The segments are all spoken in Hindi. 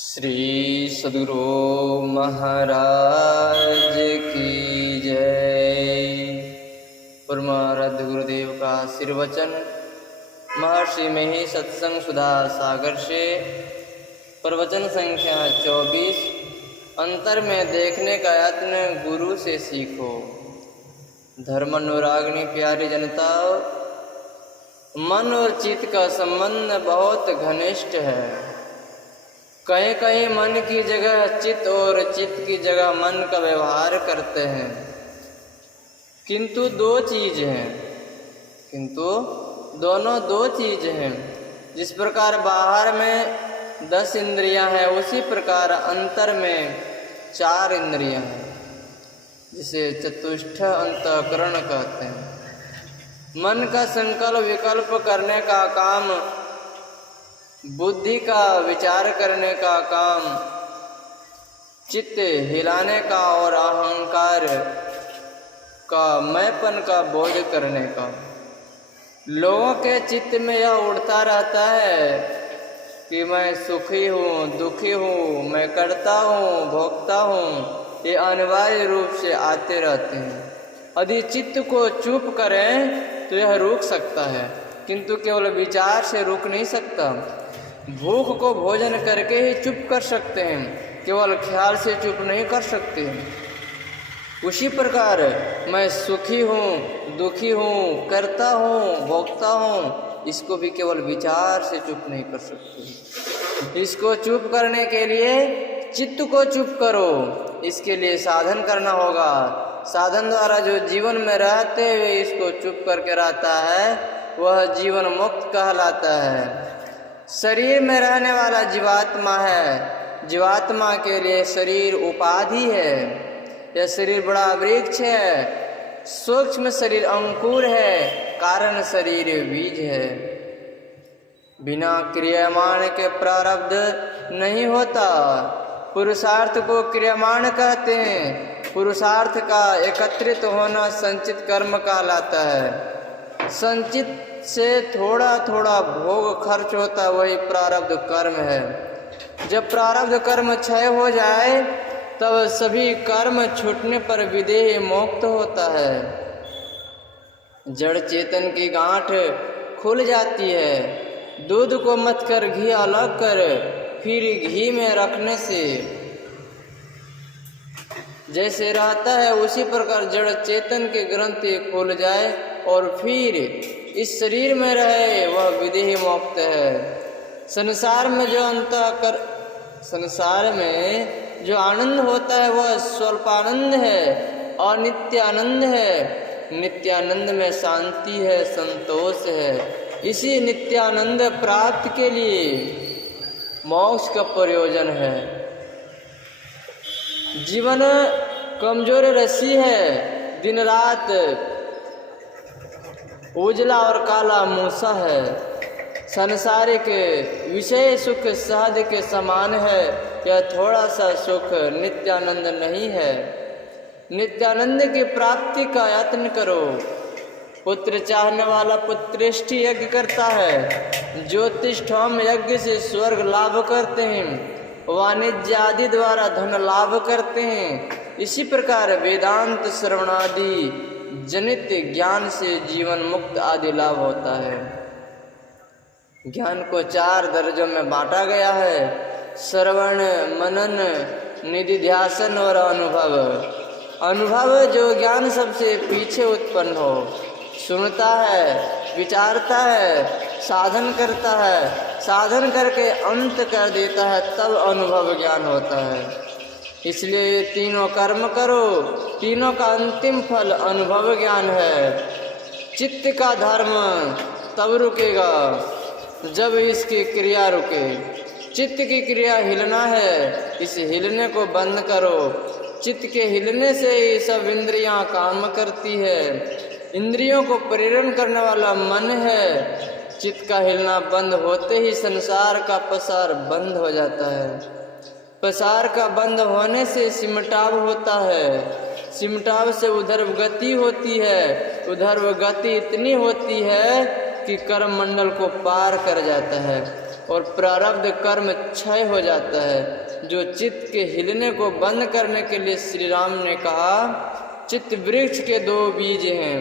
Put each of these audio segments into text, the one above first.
श्री सद्गुरु महाराज की जय। परमाराध्य गुरुदेव का आशीर्वचन महर्षि में ही सत्संग सुधा सागर से प्रवचन संख्या 24। अंतर में देखने का यत्न गुरु से सीखो। धर्म अनुरागनी प्यारी जनता, मन और चित्त का संबंध बहुत घनिष्ठ है। कहीं कहीं मन की जगह चित्त और चित्त की जगह मन का व्यवहार करते हैं, किंतु दोनों दो चीज हैं। जिस प्रकार बाहर में 10 इंद्रियां हैं, उसी प्रकार अंतर में 4 इंद्रियां हैं, जिसे चतुष्ट अंतःकरण कहते हैं। मन का संकल्प विकल्प करने का काम, बुद्धि का विचार करने का काम, चित्त हिलाने का और अहंकार का मैंपन का बोझ करने का। लोगों के चित्त में यह उड़ता रहता है कि मैं सुखी हूँ, दुखी हूँ, मैं करता हूँ, भोगता हूँ। ये अनिवार्य रूप से आते रहते हैं। यदि चित्त को चुप करें तो यह रुक सकता है, किंतु केवल विचार से रुक नहीं सकता। भूख को भोजन करके ही चुप कर सकते हैं, केवल ख्याल से चुप नहीं कर सकते। उसी प्रकार मैं सुखी हूँ, दुखी हूँ, करता हूँ, भोगता हूँ, इसको भी केवल विचार से चुप नहीं कर सकते। इसको चुप करने के लिए चित्त को चुप करो, इसके लिए साधन करना होगा। साधन द्वारा जो जीवन में रहते हुए इसको चुप करके रहता है, वह जीवन मुक्त कहलाता है। शरीर में रहने वाला जीवात्मा है। जीवात्मा के लिए शरीर उपाधि है। यह शरीर बड़ा वृक्ष है, सूक्ष्म शरीर अंकुर है, कारण शरीर बीज है। बिना क्रियामान के प्रारब्ध नहीं होता। पुरुषार्थ को क्रियामान कहते हैं। पुरुषार्थ का एकत्रित होना संचित कर्म कहलाता है। संचित से थोड़ा थोड़ा भोग खर्च होता, वही प्रारब्ध कर्म है। जब प्रारब्ध कर्म क्षय हो जाए तब सभी कर्म छूटने पर विदेह मोक्त होता है। जड़ चेतन की गांठ खुल जाती है। दूध को मथ कर घी अलग कर फिर घी में रखने से जैसे रहता है, उसी प्रकार जड़ चेतन के ग्रंथि खुल जाए और फिर इस शरीर में रहे, वह विदेह मुक्त है। संसार में जो आनंद होता है वह स्वल्पानंद है और नित्यानंद है। नित्यानंद में शांति है, संतोष है। इसी नित्यानंद प्राप्त के लिए मोक्ष का प्रयोजन है। जीवन कमजोर रस्सी है, दिन रात उजला और काला मूसा है। संसारिक विषय सुख सहज के समान है। यह थोड़ा सा सुख नित्यानंद नहीं है। नित्यानंद की प्राप्ति का यत्न करो। पुत्र चाहने वाला पुत्रेष्टि यज्ञ करता है। ज्योतिष्ठोम यज्ञ से स्वर्ग लाभ करते हैं, वाणिज्य आदि द्वारा धन लाभ करते हैं। इसी प्रकार वेदांत श्रवणादि जनित ज्ञान से जीवन मुक्त आदि लाभ होता है। ज्ञान को 4 दर्जों में बांटा गया है: श्रवण, मनन, निधिध्यासन और अनुभव। अनुभव जो ज्ञान सबसे पीछे उत्पन्न हो, सुनता है, विचारता है, साधन करता है, साधन करके अंत कर देता है, तब अनुभव ज्ञान होता है। इसलिए तीनों कर्म करो, तीनों का अंतिम फल अनुभव ज्ञान है। चित्त का धर्म तब रुकेगा जब इसकी क्रिया रुके। चित्त की क्रिया हिलना है, इस हिलने को बंद करो। चित्त के हिलने से ही सब इंद्रियां काम करती है। इंद्रियों को प्रेरण करने वाला मन है। चित्त का हिलना बंद होते ही संसार का पसार बंद हो जाता है। पसार का बंद होने से सिमटाव होता है। सिमटाव से उधर गति होती है। उधर गति इतनी होती है कि कर्म मंडल को पार कर जाता है। और प्रारब्ध कर्म क्षय हो जाता है। जो चित्त के हिलने को बंद करने के लिए श्री राम ने कहा, चित्त वृक्ष के दो बीज हैं,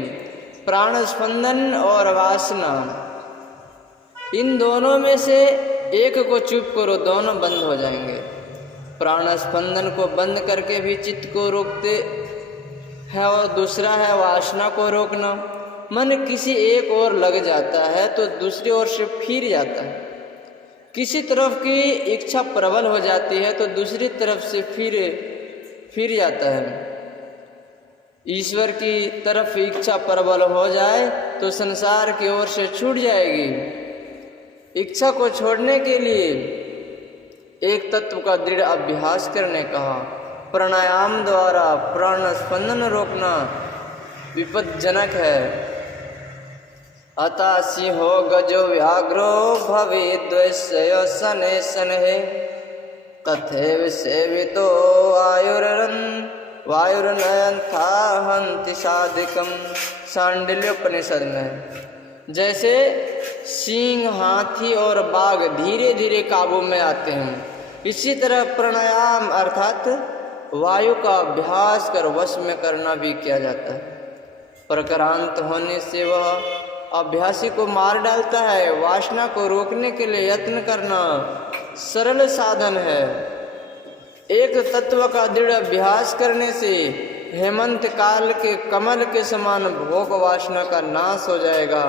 प्राण स्पंदन और वासना। इन दोनों में से एक को चुप करो, दोनों बंद हो जाएंगे। प्राण स्पंदन को बंद करके भी चित्त को रोकते है और दूसरा है वासना को रोकना। मन किसी एक ओर लग जाता है तो दूसरी ओर से फिर जाता है। किसी तरफ की इच्छा प्रबल हो जाती है तो दूसरी तरफ से फिर जाता है। ईश्वर की तरफ इच्छा प्रबल हो जाए तो संसार की ओर से छूट जाएगी। इच्छा को छोड़ने के लिए एक तत्व का दृढ़ अभ्यास करने कहा। प्राणायाम द्वारा प्राण स्पंदन रोकना विपज्जनक है। अतः सिंहो गजो व्याघ्रो भवे द्वैस्य शनै शनैः तथैव सेवितो वायुर्नयन्था हन्ति साधिकम्। सांडिल्योपनिषद में। जैसे सिंह, हाथी और बाघ धीरे धीरे काबू में आते हैं, इसी तरह प्राणायाम अर्थात वायु का अभ्यास कर वश में करना भी किया जाता है। प्रक्रांत होने से वह अभ्यासी को मार डालता है। वासना को रोकने के लिए यत्न करना सरल साधन है। एक तत्व का दृढ़ अभ्यास करने से हेमंत काल के कमल के समान भोग वासना का नाश हो जाएगा।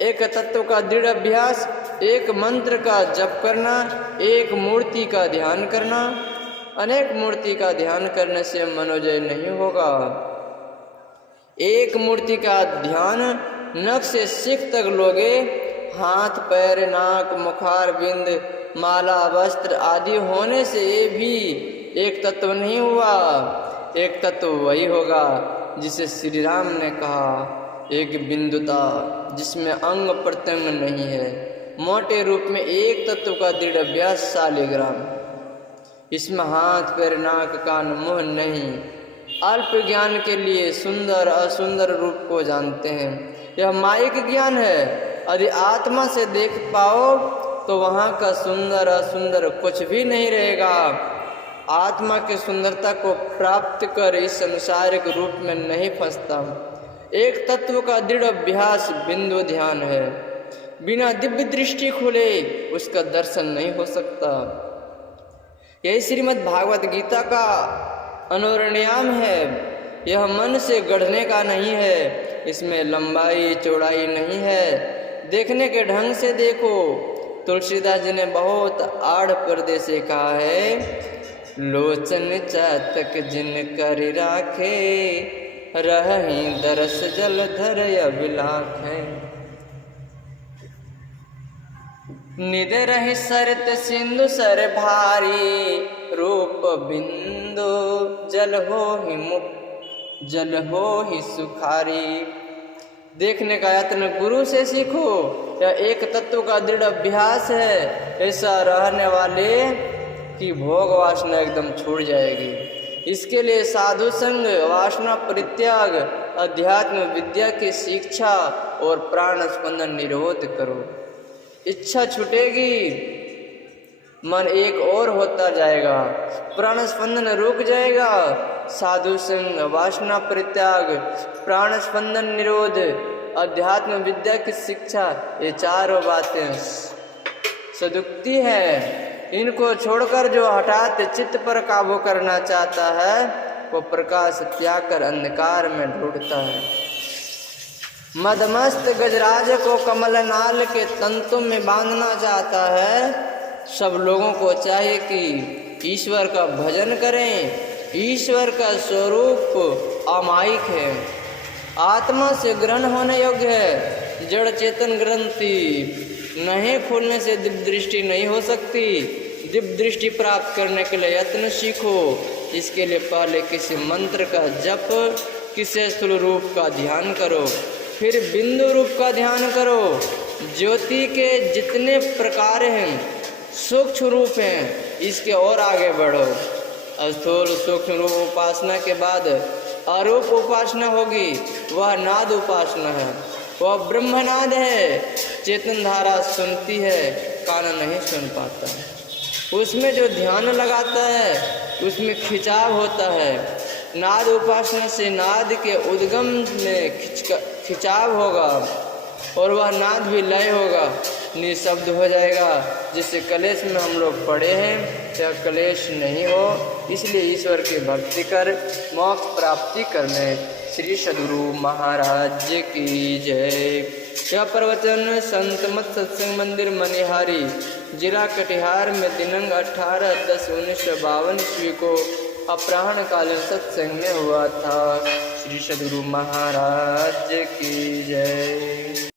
एक तत्व का दृढ़ अभ्यास, एक मंत्र का जप करना, एक मूर्ति का ध्यान करना। अनेक मूर्ति का ध्यान करने से मनोजय नहीं होगा। एक मूर्ति का ध्यान नख से सिख तक लोगे, हाथ, पैर, नाक, मुखार बिंद, माला, वस्त्र आदि होने से भी एक तत्व नहीं हुआ। एक तत्व वही होगा जिसे श्री राम ने कहा, एक बिंदुता जिसमें अंग प्रत्यंग नहीं है। मोटे रूप में एक तत्व का दृढ़ अभ्यास शालिग्राम। इसमें हाथ, पैर, नाक, कान, मुंह नहीं। अल्प ज्ञान के लिए सुंदर असुंदर रूप को जानते हैं। यह माइक ज्ञान है। यदि आत्मा से देख पाओ तो वहाँ का सुंदर असुंदर कुछ भी नहीं रहेगा। आत्मा की सुंदरता को प्राप्त कर इस संसारिक रूप में नहीं फंसता। एक तत्व का दृढ़ अभ्यास बिंदु ध्यान है। बिना दिव्य दृष्टि खुले उसका दर्शन नहीं हो सकता। यही श्रीमद् भागवत गीता का अनुरण्याम है। यह मन से गढ़ने का नहीं है। इसमें लंबाई चौड़ाई नहीं है। देखने के ढंग से देखो। तुलसीदास जी ने बहुत आड़ पर्दे से कहा है, लोचन चातक जिन कर राखे, रहहि दरस जल धर अभिलाख है। निद रहि सरत सिंधु सर भारी, रूप बिंदु जल हो ही सुखारी। देखने का यत्न गुरु से सीखो। यह एक तत्व का दृढ़ अभ्यास है। ऐसा रहने वाले की भोग वासना एकदम छूट जाएगी। इसके लिए साधु संग, वासना परित्याग, अध्यात्म विद्या की शिक्षा और प्राण स्पंदन निरोध करो। इच्छा छूटेगी, मन एक और होता जाएगा, प्राण स्पंदन रुक जाएगा। साधु संग, वासना परित्याग, प्राण स्पंदन निरोध, अध्यात्म विद्या की शिक्षा, ये चारों बातें सदुक्ति है। इनको छोड़कर जो हठात चित्त पर काबू करना चाहता है वो प्रकाश त्याग कर अंधकार में ढूंढता है। मदमस्त गजराज को कमलनाल के तंतु में बांधना चाहता है। सब लोगों को चाहिए कि ईश्वर का भजन करें। ईश्वर का स्वरूप अमायिक है, आत्मा से ग्रहण होने योग्य है। जड़ चेतन ग्रंथि नहीं खोलने से दिव्य दृष्टि नहीं हो सकती। दिव्य दृष्टि प्राप्त करने के लिए यत्न सीखो। इसके लिए पहले किसी मंत्र का जप, किसी स्थूल रूप का ध्यान करो, फिर बिंदु रूप का ध्यान करो। ज्योति के जितने प्रकार हैं, सूक्ष्म रूप हैं, इसके और आगे बढ़ो। स्थूल सूक्ष्म रूप उपासना के बाद अरूप उपासना होगी। वह नाद उपासना है, वह ब्रह्मनाद है। चेतन धारा सुनती है, कान नहीं सुन पाता। उसमें जो ध्यान लगाता है उसमें खिंचाव होता है। नाद उपासना से नाद के उद्गम में खिंचाव होगा और वह नाद भी लय होगा, निशब्द हो जाएगा। जिससे कलेश में हम लोग पड़े हैं यह कलेश नहीं हो, इसलिए ईश्वर की भक्ति कर मोक्ष प्राप्ति करने श्री सद्गुरु महाराज की जय। यह प्रवचन संत मत सत्संग मंदिर मनिहारी, जिला कटिहार में दिनांक 18/10/1952 ईस्वी को अपराह्न कालीन सत्संग में हुआ था। श्री सद्गुरु महाराज की जय।